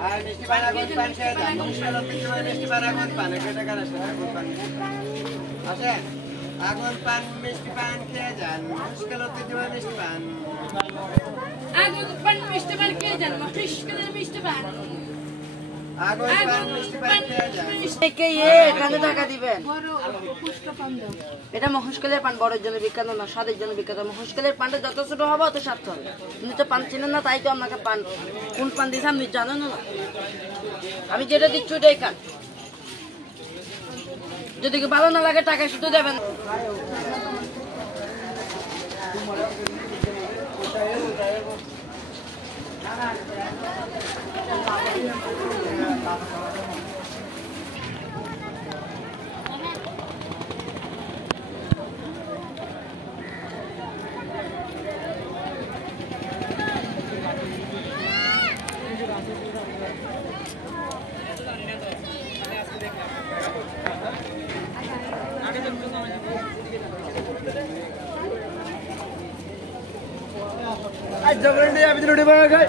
আর মিষ্টি পান আগুন পান খেয়ে যান মুশকিল হচ্ছে তোমার মিষ্টি পান আগুন পান কেটে কার আসে আগুন পান আসে আগুন পান মিষ্টি পান খেয়ে যান মুশকিল হচ্ছে তোমার মিষ্টি পান আগুন পান মিষ্টি পান খেয়ে যান মুশকিলের মিষ্টি পান আগুন পান মিষ্টি পান খেয়ে যান কে এখানে টাকা দিবেন বড় পুষ্ট পান দাও এটা মহস্কেলের পান বড়ের জন্য বিখ্যাত না স্বাদের জন্য বিখ্যাত মহস্কেলের পানটা যত ছোট হবে অত স্বাদ হবে আপনি তো পান চিনেন না তাই তো আপনাকে পান কোন পান দিয়েছে আপনি জানেন না আমি যেটা দিচ্ছি ওটাই খান যদি ভালো না লাগে টাকা শুধু দেবেন আজ জবরদস্তি আমি রুটি বানাই খাই